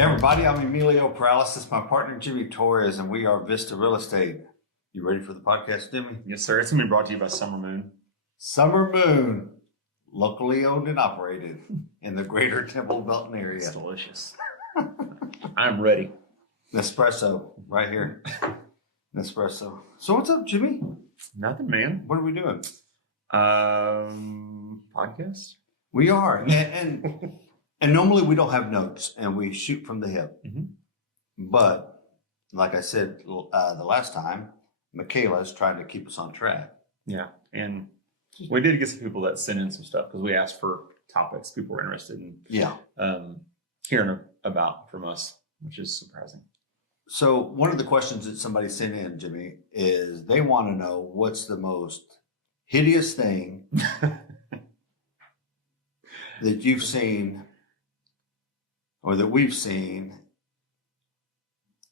Hey everybody, I'm Emilio Perales. This is my partner Jimmy Torres, and we are Vista Real Estate. You ready for the podcast, Jimmy? Yes, sir. It's going to be brought to you by Summer Moon. Summer Moon, locally owned and operated in the greater Temple-Belton area. It's delicious. I'm ready. Nespresso, right here. Nespresso. So what's up, Jimmy? Nothing, man. What are we doing? Podcast? We are. And normally we don't have notes, and we shoot from the hip. Mm-hmm. But like I said the last time, Michaela's trying to keep us on track. Yeah. And we did get some people that sent in some stuff because we asked for topics people were interested in hearing about from us, which is surprising. So one of the questions that somebody sent in, Jimmy, is they want to know what's the most hideous thing that you've seen or that we've seen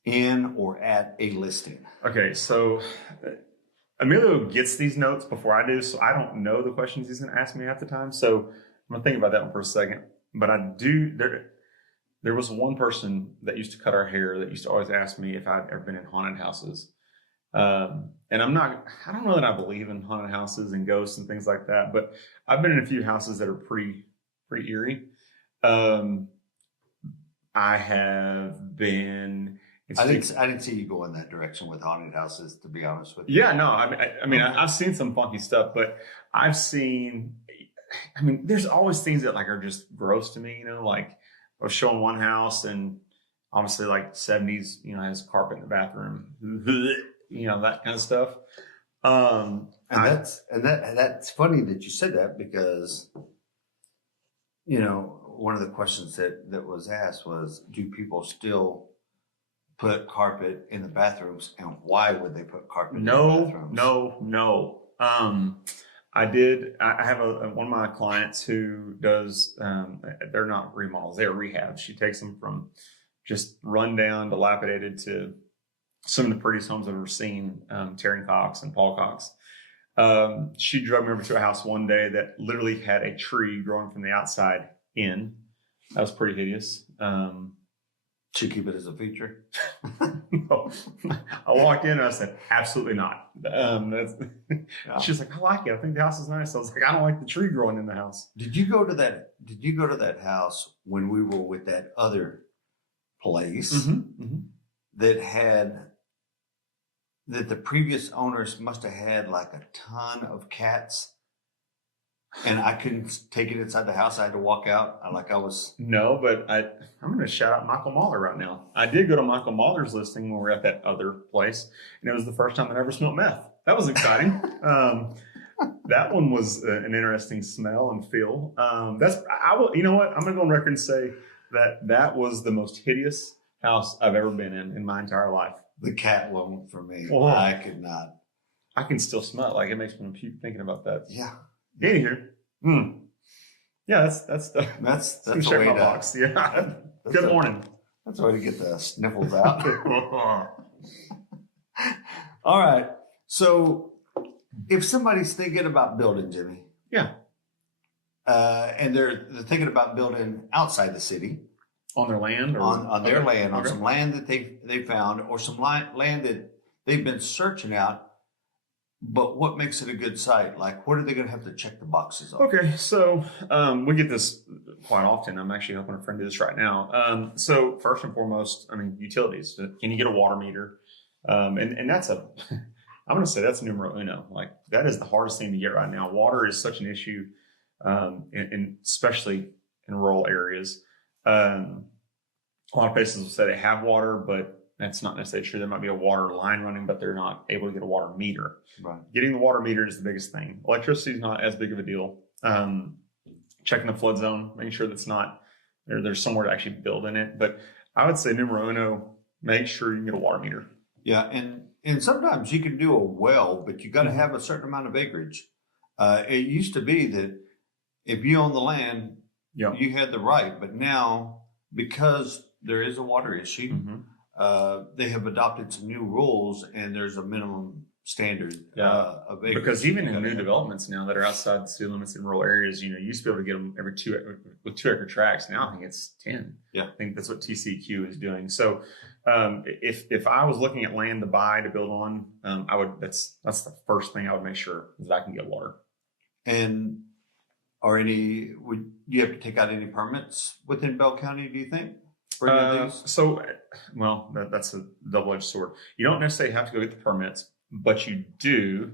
in or at a listing. Okay, so Emilio gets these notes before I do, so I don't know the questions he's going to ask me half the time. So I'm going to think about that one for a second. But I do, there was one person that used to cut our hair that used to always ask me if I'd ever been in haunted houses. And I don't know that I believe in haunted houses and ghosts and things like that, but I've been in a few houses that are pretty eerie. I have been. I didn't see you go in that direction with haunted houses, to be honest with you. Yeah, no. I've seen some funky stuff, but I've seen. There's always things that like are just gross to me. Like I was showing one house, and obviously like 70s, has carpet in the bathroom, that kind of stuff. That's funny that you said that because, one of the questions that was asked was, do people still put carpet in the bathrooms, and why would they put carpet in the bathrooms? No. I did. I have one of my clients who does, they're not remodels, they're rehabs. She takes them from just rundown, dilapidated to some of the prettiest homes I've ever seen, Taryn Cox and Paul Cox. She drove me over to a house one day that literally had a tree growing from the outside in. That was pretty hideous. Should keep it as a feature? No. I walked in and I said, absolutely not. She's like, I like it. I think the house is nice. I was like, I don't like the tree growing in the house. Did you go to that house when we were with that other place that the previous owners must have had like a ton of cats? And I couldn't take it inside the house. I had to walk out. No, but I'm going to shout out Michael Mahler right now. I did go to Michael Mahler's listing when we were at that other place, and it was the first time I ever smelled meth. That was exciting. That one was an interesting smell and feel. You know what? I'm going to go on record and say that was the most hideous house I've ever been in my entire life. The cat one for me. Oh. I could not. I can still smell it. Like it makes me puke thinking about that. Yeah. Anywho. Yeah, that's the way to box. Yeah. Good morning. That's the way to get the sniffles out. All right. So if somebody's thinking about building, Jimmy. Yeah. And they're thinking about building outside the city. On their land? Or on their land, on some land that they found, or some land that they've been searching out. But what makes it a good site? Like, what are they going to have to check the boxes on? Okay, so we get this quite often. I'm actually helping a friend do this right now. So first and foremost, utilities. Can you get a water meter? And that's I'm going to say that's numero uno. Like that is the hardest thing to get right now. Water is such an issue, especially in rural areas. A lot of places will say they have water, but that's not necessarily true. There might be a water line running, but they're not able to get a water meter. Right. Getting the water meter is the biggest thing. Electricity is not as big of a deal. Checking the flood zone, making sure that's not there's somewhere to actually build in it. But I would say numero uno, make sure you can get a water meter. Yeah, and sometimes you can do a well, but you got to have a certain amount of acreage. It used to be that if you own the land, you had the right, but now because there is a water issue. They have adopted some new rules, and there's a minimum standard of acreage. Because even in new developments now that are outside the city limits in rural areas, you used to be able to get them every 2-acre tracts. Now I think it's 10. Yeah. I think that's what TCQ is doing. So if I was looking at land to buy to build on, that's the first thing I would make sure is that I can get water. And would you have to take out any permits within Bell County, do you think? That's a double-edged sword. You don't necessarily have to go get the permits, but you do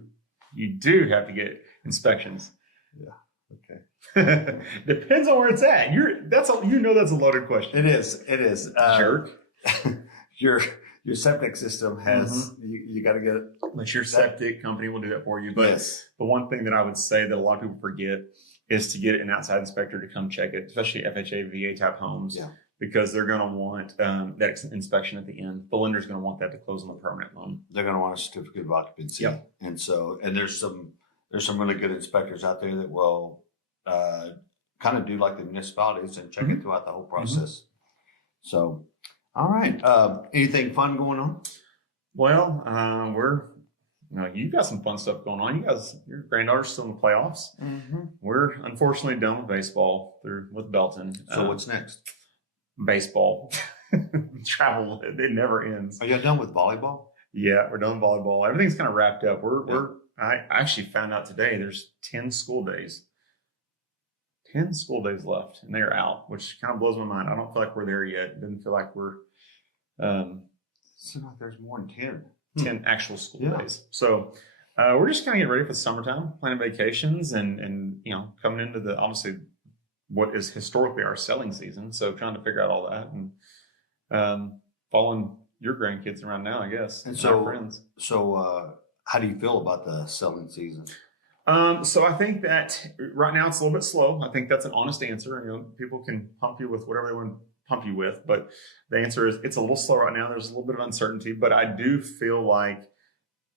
have to get inspections. Yeah. Okay. Depends on where it's at. That's a loaded question. It is. Jerk. Your septic system has you got to get it. But your septic company will do that for you. But yes. The one thing that I would say that a lot of people forget is to get an outside inspector to come check it, especially FHA, VA type homes. Yeah. Because they're going to want that inspection at the end. The lender's going to want that to close on the permanent loan. They're going to want a certificate of occupancy. Yep. And there's some really good inspectors out there that will kind of do like the municipalities and check it throughout the whole process. So, all right. Anything fun going on? Well, you've got some fun stuff going on. Your granddaughter's still in the playoffs. We're unfortunately done with baseball with Belton. So what's next? Baseball. Travel, it never ends. Are you done with volleyball? Yeah, we're done with volleyball. Everything's kind of wrapped up. I actually found out today there's 10 school days. 10 school days left, and they're out, which kind of blows my mind. I don't feel like we're there yet. It doesn't feel like we're seems like there's more than 10. 10 actual school days. So we're just kind of getting ready for the summertime, planning vacations and coming into obviously what is historically our selling season. So trying to figure out all that and following your grandkids around now, I guess. And so, our friends. So how do you feel about the selling season? So I think that right now it's a little bit slow. I think that's an honest answer. People can pump you with whatever they want to pump you with, but the answer is it's a little slow right now. There's a little bit of uncertainty, but I do feel like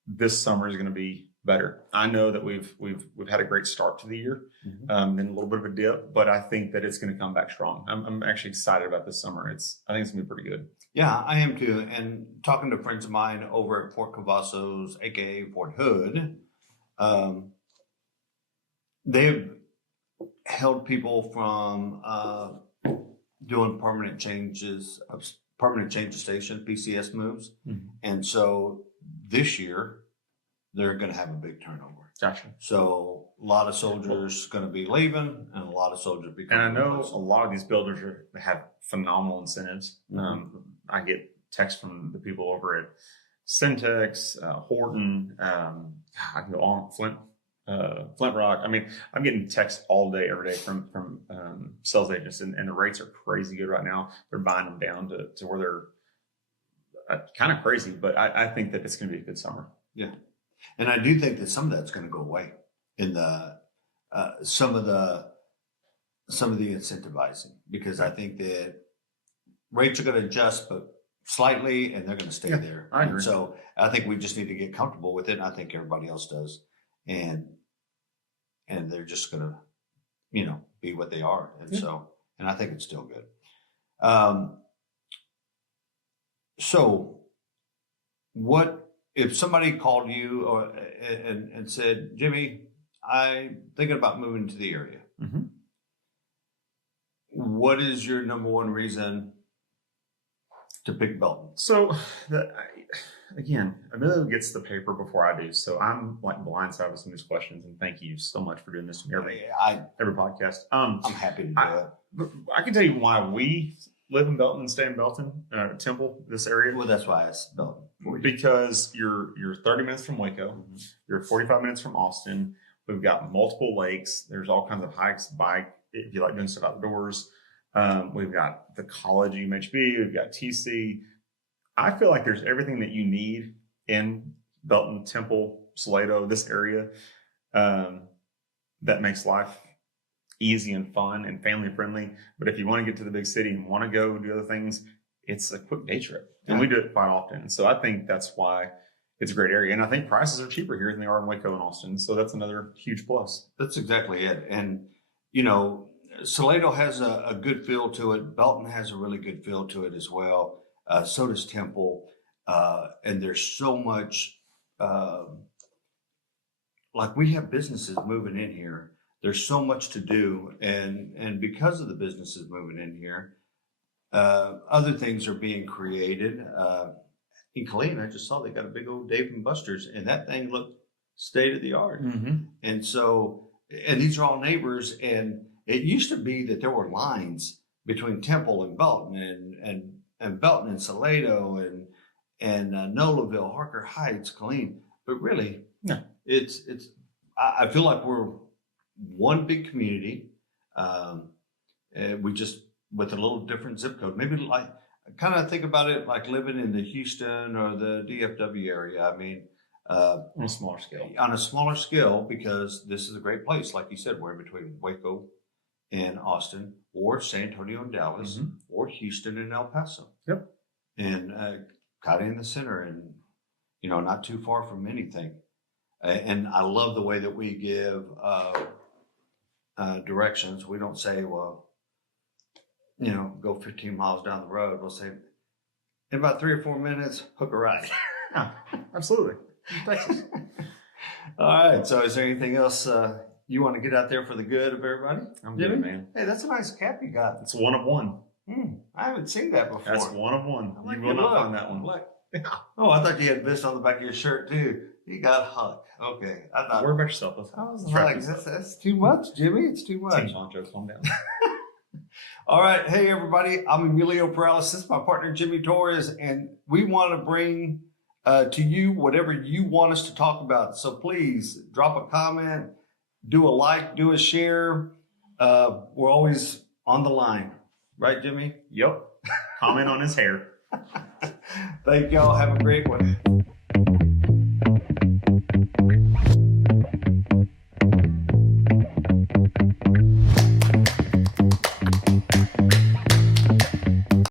this summer is going to be better. I know that we've had a great start to the year, then a little bit of a dip, but I think that it's going to come back strong. I'm actually excited about this summer. I think it's going to be pretty good. Yeah, I am too. And talking to friends of mine over at Fort Cavazos, aka Fort Hood, they've held people from doing permanent change of station, PCS moves, and so this year they're going to have a big turnover. Gotcha. So a lot of soldiers going to be leaving, and a lot of soldiers becoming. And I know a lot of these builders have phenomenal incentives. I get texts from the people over at Syntex, Horton. I can go on Flint Rock. I mean, I'm getting texts all day, every day from sales agents, and the rates are crazy good right now. They're buying them down to where they're kind of crazy, but I think that it's going to be a good summer. Yeah. And I do think that some of that's going to go away in the some of the incentivizing, because I think that rates are going to adjust, but slightly, and they're going to stay there. I agree. And so I think we just need to get comfortable with it, and I think everybody else does, and they're just going to, be what they are, and I think it's still good. So, what? If somebody called you and said, Jimmy, I'm thinking about moving to the area, what is your number one reason to pick Belton? So, again, Emilio gets the paper before I do, so I'm like blindsided with some of these questions. And thank you so much for doing this every podcast. I'm happy to do it. I can tell you why we live in Belton and stay in Belton, Temple, this area. Well, that's why it's Belton. Because you're 30 minutes from Waco, you're 45 minutes from Austin. We've got multiple lakes. There's all kinds of hikes, bike, if you like doing stuff outdoors. We've got the college, UMHB. We've got TC. I feel like there's everything that you need in Belton, Temple, Salado, this area, that makes life easy and fun and family friendly. But if you want to get to the big city and want to go do other things, it's a quick day trip. And we do it quite often. So I think that's why it's a great area. And I think prices are cheaper here than they are in Waco and Austin. So that's another huge plus. That's exactly it. And, Salado has a good feel to it. Belton has a really good feel to it as well. So does Temple. And there's so much like we have businesses moving in here. There's so much to do, and because of the businesses moving in here, other things are being created. In Killeen, I just saw they got a big old Dave and Buster's, and that thing looked state of the art. And so, and these are all neighbors, and it used to be that there were lines between Temple and Belton, and Belton and Salado, and Nolaville, Harker Heights, Killeen. But really, no, it's. I feel like we're one big community. And we just with a little different zip code. Maybe like kind of think about it like living in the Houston or the DFW area. I mean, on a smaller scale. On a smaller scale, because this is a great place. Like you said, we're in between Waco and Austin, or San Antonio and Dallas, or Houston and El Paso. Yep. And kind of in the center, and not too far from anything. And I love the way that we give directions. We don't say, well, go 15 miles down the road. We'll say, in about 3 or 4 minutes, hook a ride. Yeah, absolutely. Texas. All right. So is there anything else you want to get out there for the good of everybody? I'm good, man. Hey, that's a nice cap you got. It's one of one. I haven't seen that before. That's one of one. Like you will not find that one. Oh, I thought you had Vista on the back of your shirt too. You got Huck. Okay. I thought. Worry about yourself. I was like, that's too much, Jimmy. It's too much. Calm down. All right. Hey, everybody. I'm Emilio Perales. This is my partner, Jimmy Torres, and we want to bring to you whatever you want us to talk about. So please drop a comment, do a like, do a share. We're always on the line. Right, Jimmy? Yep. Comment on his hair. Thank y'all. Have a great one.